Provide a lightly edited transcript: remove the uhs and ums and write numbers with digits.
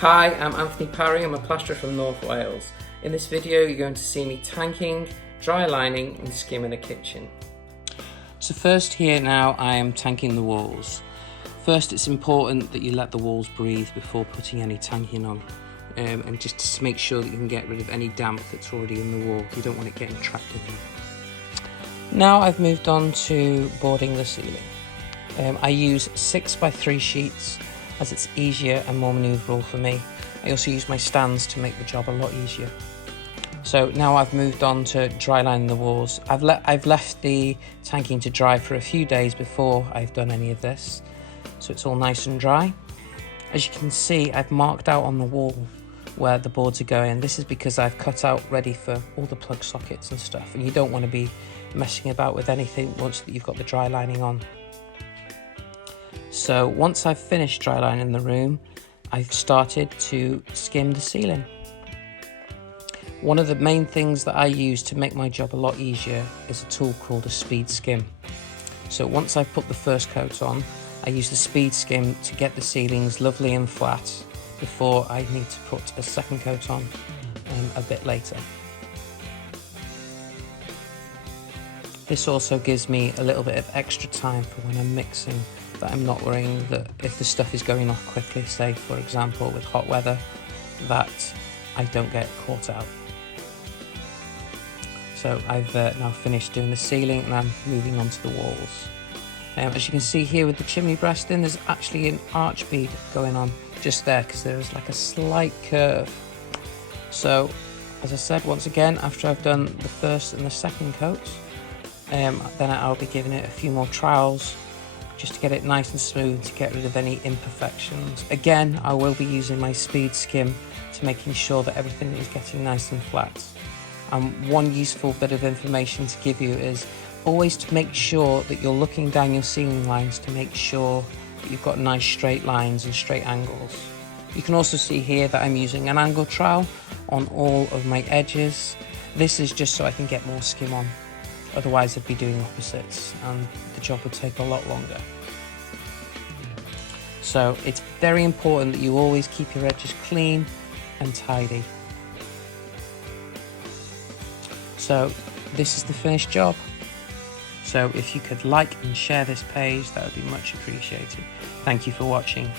Hi, I'm Anthony Parry, I'm a plasterer from North Wales. In this video you're going to see me tanking, dry lining and skimming a kitchen. So first here now I am tanking the walls. First it's important that you let the walls breathe before putting any tanking on. And just to make sure that you can get rid of any damp that's already in the wall. You don't want it getting trapped in there. Now I've moved on to boarding the ceiling. I use 6x3 sheets as it's easier and more manoeuvrable for me. I also use my stands to make the job a lot easier. So now I've moved on to dry lining the walls. I've left the tanking to dry for a few days before I've done any of this, so it's all nice and dry. As you can see, I've marked out on the wall where the boards are going. This is because I've cut out ready for all the plug sockets and stuff, and you don't want to be messing about with anything once that you've got the dry lining on. So once I've finished dry lining the room, I've started to skim the ceiling. One of the main things that I use to make my job a lot easier is a tool called a Speedskim. So once I've put the first coat on, I use the Speedskim to get the ceilings lovely and flat before I need to put a second coat on a bit later. This also gives me a little bit of extra time for when I'm mixing, that I'm not worrying that if the stuff is going off quickly, say for example with hot weather, that I don't get caught out. So I've now finished doing the ceiling and I'm moving on to the walls. As you can see here with the chimney breasting, there's actually an arch bead going on just there because there is like a slight curve. So as I said, once again, after I've done the first and the second coats, then I'll be giving it a few more trowels just to get it nice and smooth, to get rid of any imperfections. Again, I will be using my Speedskim to making sure that everything is getting nice and flat. One useful bit of information to give you is always to make sure that you're looking down your ceiling lines to make sure that you've got nice straight lines and straight angles. You can also see here that I'm using an angle trowel on all of my edges. This is just so I can get more skim on. Otherwise I'd be doing opposites and the job would take a lot longer. So it's very important that you always keep your edges clean and tidy. So this is the finished job. So if you could like and share this page, that would be much appreciated. Thank you for watching.